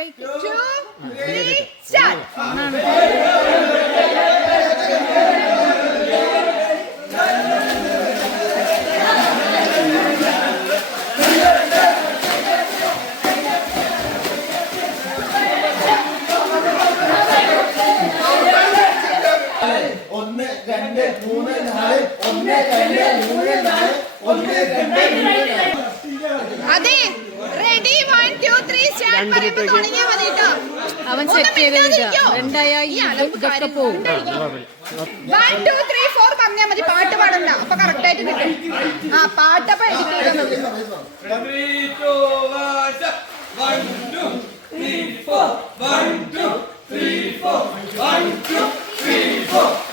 To three start ഒന്ന് രണ്ട് മൂന്ന് നാല് ഒന്ന് രണ്ട് മൂന്ന് നാല് ഒന്ന് രണ്ട് മൂന്ന് നാല് അതെ റെഡി വൺ ടു രണ്ടിലിട്ട് അവൻ സെറ്റ് ചെയ്ത് രണ്ടായ ഇതൊക്കെ പോകും വൺ ടു ത്രീ ഫോർ പറഞ്ഞാൽ മതി. പാട്ട് പാടണ്ട. അപ്പൊ കറക്റ്റ് ആയിട്ട് കിട്ടും. ആ പാട്ടപ്പൊ എഡിറ്റ് ചെയ്താൽ മതി. One, two, three, four.